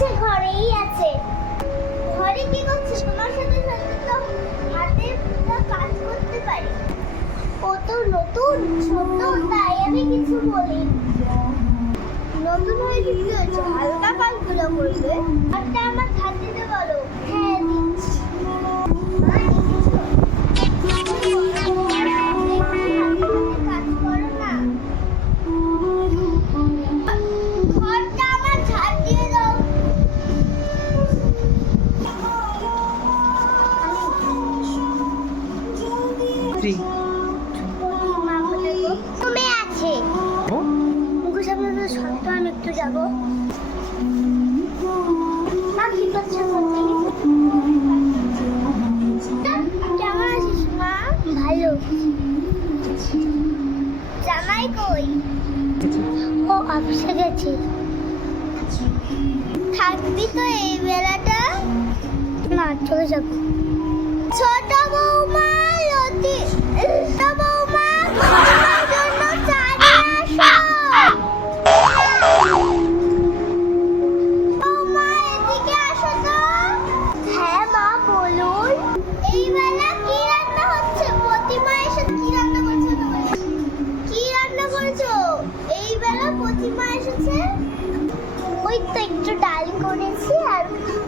হচ্ছে ঘরেই আছে। ঘরে কি করছে? তোমার সাথে সাথে তো হাতে কাজ করতে পারি। ও তো নতুন ছোট, তাই আমি কিছু বলি। নতুন হয়ে কি হয়েছে? হালকা কাজগুলো করবে। একটা আমার হাত দিতে বলো। হ্যাঁ দিচ্ছি। কাজ করো না। ঘরটা আমার ঝাড় দিয়ে দাও। তুমি আছে মুখের সামনে তো সত্য, আমি একটু যাবো। মা কি করছো? কেমন আছিস মা? ভালো। জামাই কই? ও অফিসে গেছে। থাকবি তো এই বেলাটা? না, চলে যাবো। ছোট বৌমা লতি, ছোট বৌমা আমার জন্য চা নিয়ে আসো। বৌমা এদিকে আসো তো। হ্যাঁ মা বলুন। এই বেলা কি রান্না হচ্ছে? প্রতিমা এসে কি রান্না করছো? কি রান্না করেছো? এই বেলা প্রতিমা এসেছে। ওই তো একটু ডাল করেছি আর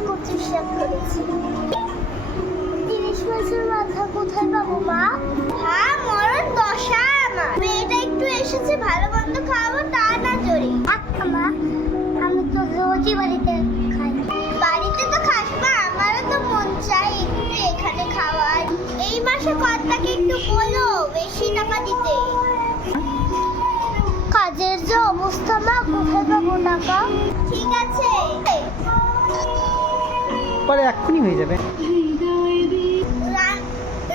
কচু শাক করেছি। মাছের মাথা কোথায় পাবো মা? হ্যাঁ মরণ দশা আমার। মেয়েটা একটু এসেছে, ভালো মন্দ খাওয়াবো তা না জোরে। আচ্ছা মা, আমি তো রোজই বাড়িতে খাই। বাড়িতে তো খাস মা, আমারও তো মন চাই একটু এখানে খাওয়ার। এই মাসে কর্তাকে একটু বলো বেশি টাকা দিতে। কাজের যে অবস্থা মা, কোথায় পাবো টাকা? ঠিক আছে, পরে এক্ষুনি হয়ে যাবে।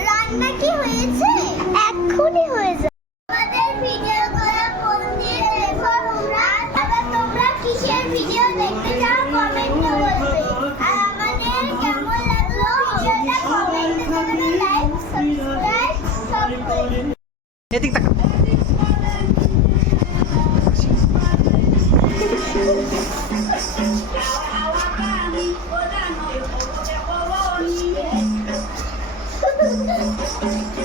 রান্না কি হয়েছে? এক্ষুনি হয়ে যাবে। আমাদের ভিডিও করা ফোন দিয়ে দেখো তোমরা। আবার তোমরা কিসের ভিডিও দেখতে চাও কমেন্টে বলবে। আর আমাদের কেমন লাগলো ভিডিওটা কমেন্টে জানাবে, লাইক সাবস্ক্রাইব সব করে। এদিক তাকা। Thank you.